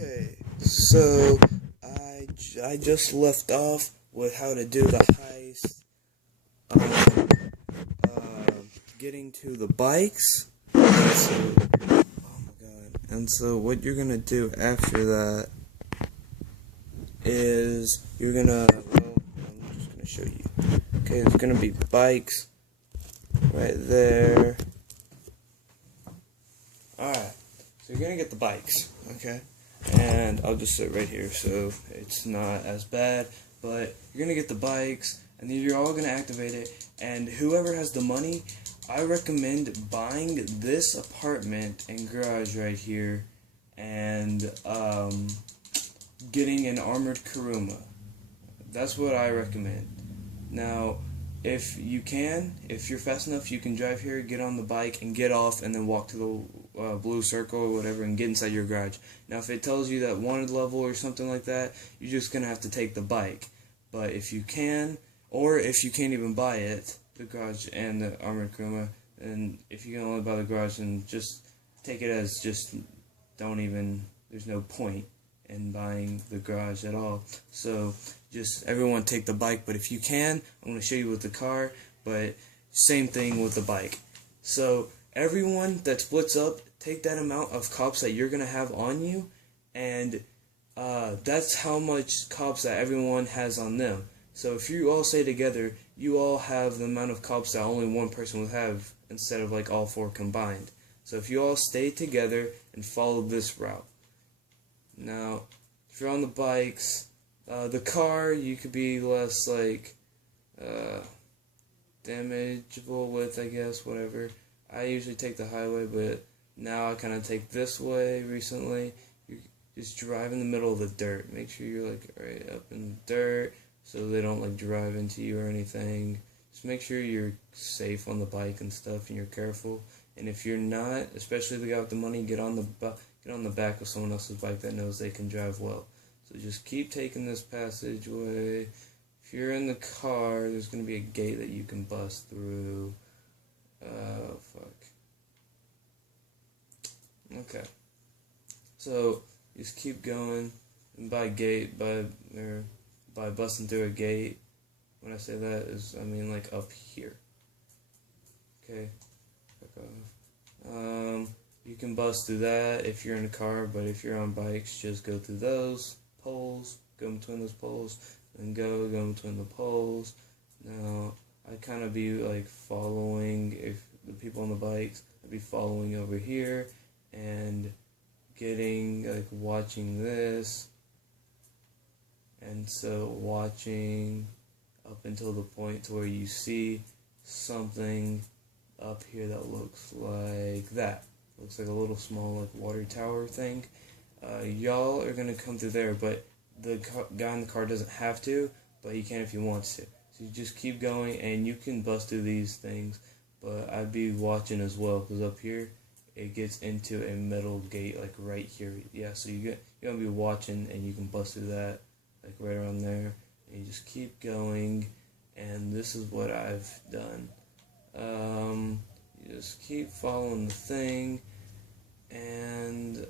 Okay, so I just left off with how to do the heist, um, getting to the bikes. Oh my god! And so what you're gonna do after that is I'm just gonna show you. Okay, it's gonna be bikes right there. All right, so you're gonna get the bikes, okay? And I'll just sit right here so it's not as bad, but you're gonna get the bikes and then you're all gonna activate it, and whoever has the money, I recommend buying this apartment and garage right here and getting an armored Kuruma. That's what I recommend. Now, if you're fast enough, you can drive here, get on the bike, and get off, and then walk to the blue circle or whatever, and get inside your garage. Now, if it tells you that wanted level or something like that, you're just going to have to take the bike. But if you can, or if you can't even buy it, the garage and the armored Kuruma, and if you can only buy the garage, then just take it as there's no point in buying the garage at all. So just everyone take the bike, but if you can, I'm going to show you with the car, but same thing with the bike. So everyone that splits up, take that amount of cops that you're going to have on you, and that's how much cops that everyone has on them. So if you all stay together, you all have the amount of cops that only one person would have instead of like all four combined. So if you all stay together and follow this route. Now, if you're on the bikes, the car, you could be less, damageable with, I guess, whatever. I usually take the highway, but now I kind of take this way recently. You just drive in the middle of the dirt. Make sure you're, right up in the dirt so they don't, drive into you or anything. Just make sure you're safe on the bike and stuff and you're careful. And if you're not, especially the guy with the money, get on the back of someone else's bike that knows they can drive well. So just keep taking this passageway. If you're in the car, there's going to be a gate that you can bust through. Fuck. Okay. So just keep going, and by busting through a gate, when I say that is, I mean up here. Okay. Fuck off. You can bust through that if you're in a car, but if you're on bikes, just go through those poles, go in between those poles, and go in between the poles. Now, I kind of be following, if the people on the bikes, I'd be following over here and getting, watching this, and so watching up until the point to where you see something up here that looks like that. Looks like a little small water tower thing. Y'all are going to come through there, but the guy in the car doesn't have to, but he can if he wants to. So you just keep going, and you can bust through these things, but I'd be watching as well, because up here, it gets into a metal gate, right here. Yeah, so you're going to be watching, and you can bust through that, right around there. And you just keep going, and this is what I've done. You just keep following the thing, and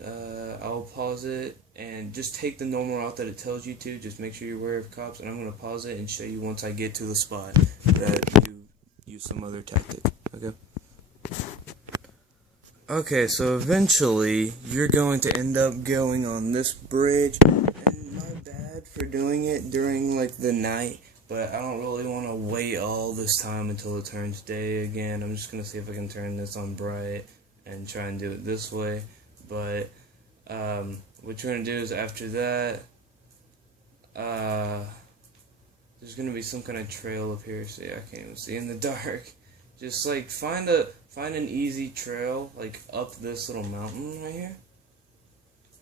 I'll pause it, and just take the normal route that it tells you to. Just make sure you're aware of cops, and I'm going to pause it and show you once I get to the spot that you use some other tactic. Okay? Okay, so eventually, you're going to end up going on this bridge, and my bad for doing it during, the night, but I don't really want to wait all this time until it turns day again. I'm just going to see if I can turn this on bright and try and do it this way. But what you're going to do is after that, there's going to be some kind of trail up here. See, I can't even see in the dark. Just find an easy trail up this little mountain right here.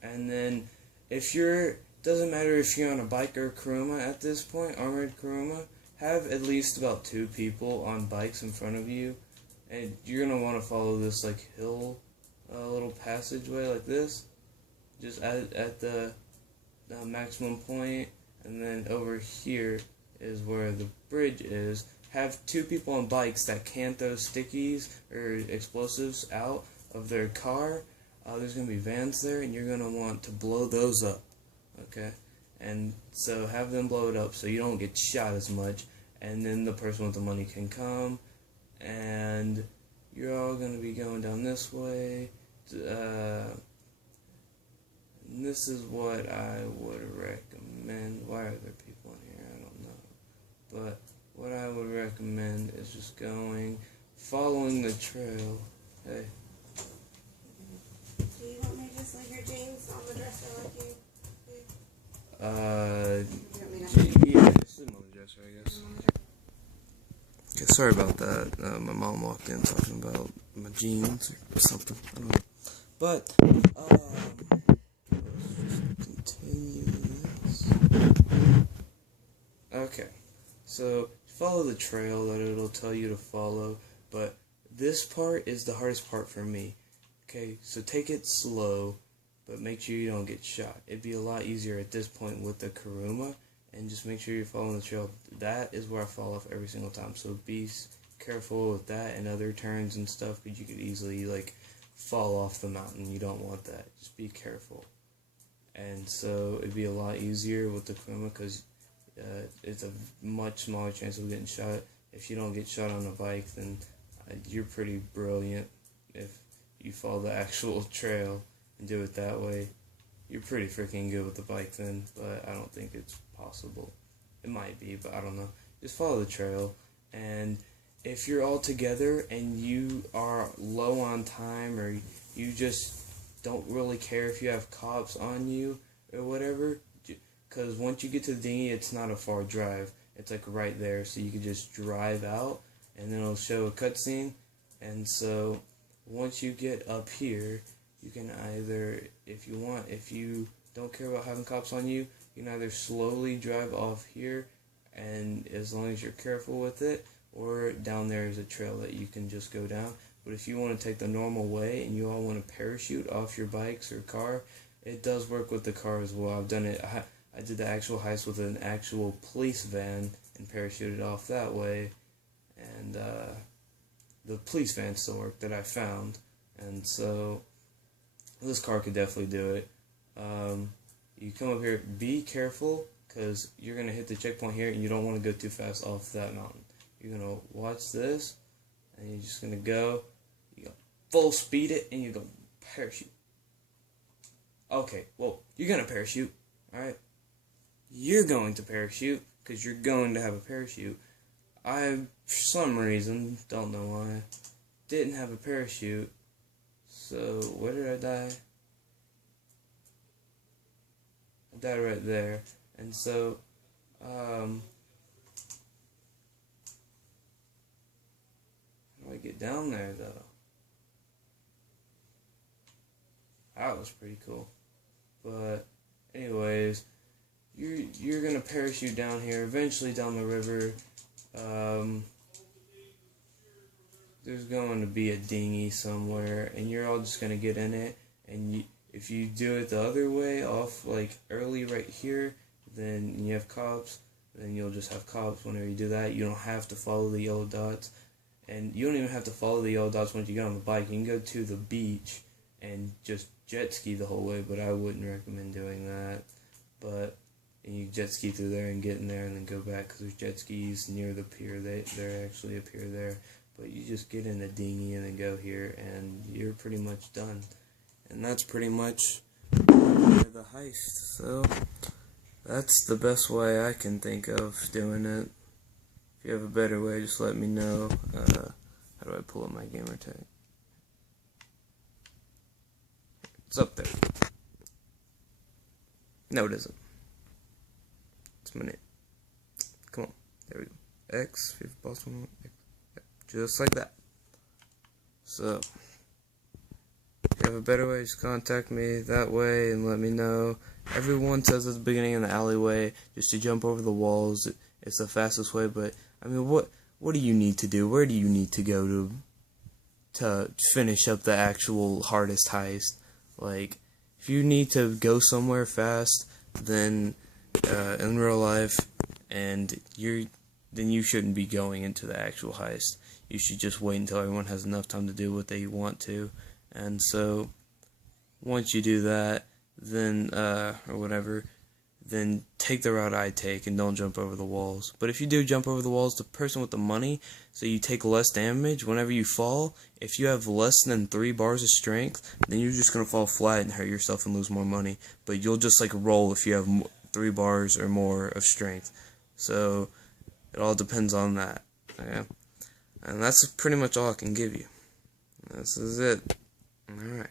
And then doesn't matter if you're on a bike or a Kuruma at this point, armored Kuruma, have at least about 2 people on bikes in front of you, and you're going to want to follow this hill little passageway like this, just at the maximum point, and then over here is where the bridge is. Have 2 people on bikes that can throw stickies or explosives out of their car. there's going to be vans there, and you're going to want to blow those up, okay? And so have them blow it up so you don't get shot as much, and then the person with the money can come, and you're all going to be going down this way. And this is what I would recommend. Why are there people in here? I don't know. But what I would recommend is just following the trail. Hey. Do you want me to just leave your jeans on the dresser like you do? Yeah, just leave them on the dresser, I guess. Okay, sorry about that. My mom walked in talking about my jeans or something. I don't know. But, let's just continue this. Okay, so follow the trail that it'll tell you to follow, but this part is the hardest part for me. Okay, so take it slow, but make sure you don't get shot. It'd be a lot easier at this point with the Kuruma, and just make sure you're following the trail. That is where I fall off every single time, so be careful with that and other turns and stuff, because you could easily, like, fall off the mountain. You don't want that. Just be careful. And so it'd be a lot easier with the Kuruma, because it's a much smaller chance of getting shot. If you don't get shot on a bike, then you're pretty brilliant. If you follow the actual trail and do it that way, you're pretty freaking good with the bike then, but I don't think it's possible. It might be, but I don't know. Just follow the trail, and if you're all together and you are low on time, or you just don't really care if you have cops on you or whatever, because once you get to the dinghy, it's not a far drive. It's like right there, so you can just drive out, and then it'll show a cutscene. And so once you get up here, you can either, if you don't care about having cops on you, you can either slowly drive off here, and as long as you're careful with it, or down there is a trail that you can just go down. But if you want to take the normal way and you all want to parachute off your bikes or car, it does work with the car as well. I've done it. I did the actual heist with an actual police van and parachuted off that way, and the police van still worked that I found, and so this car could definitely do it. You come up here, be careful, because you're going to hit the checkpoint here, and you don't want to go too fast off that mountain. You're going to watch this, and you're just going to go, you go full speed it, and you go parachute. Okay, well, you're going to parachute, alright? You're going to parachute, because you're going to have a parachute. I, for some reason, don't know why, didn't have a parachute. So, where did I die? I died right there. And so, how do I get down there, though? That was pretty cool. But, anyways, you're gonna parachute down here, eventually down the river. There's going to be a dinghy somewhere, and you're all just gonna get in it. And if you do it the other way, off like early right here, then you have cops. Then you'll just have cops whenever you do that. You don't have to follow the yellow dots, and you don't even have to follow the yellow dots once you get on the bike. You can go to the beach and just jet ski the whole way, but I wouldn't recommend doing that. But and you jet ski through there and get in there and then go back, because there's jet skis near the pier. They're actually a pier there. But you just get in the dinghy and then go here, and you're pretty much done. And that's pretty much the heist. So that's the best way I can think of doing it. If you have a better way, just let me know. How do I pull up my gamer tag? It's up there. No, it isn't. It's my name. Come on. There we go. X, fifth boss one. Just like that. So, if you have a better way, just contact me that way and let me know. Everyone says at the beginning in the alleyway just to jump over the walls. It's the fastest way, but I mean, what do you need to do? Where do you need to go to finish up the actual hardest heist? Like, if you need to go somewhere fast, then in real life, and then you shouldn't be going into the actual heist. You should just wait until everyone has enough time to do what they want to. And so, once you do that, then or whatever, then take the route I take and don't jump over the walls. But if you do jump over the walls, the person with the money, so you take less damage whenever you fall. If you have less than 3 bars of strength, then you're just gonna fall flat and hurt yourself and lose more money. But you'll just like roll if you have 3 bars or more of strength. So it all depends on that. Okay? And that's pretty much all I can give you. This is it. Alright.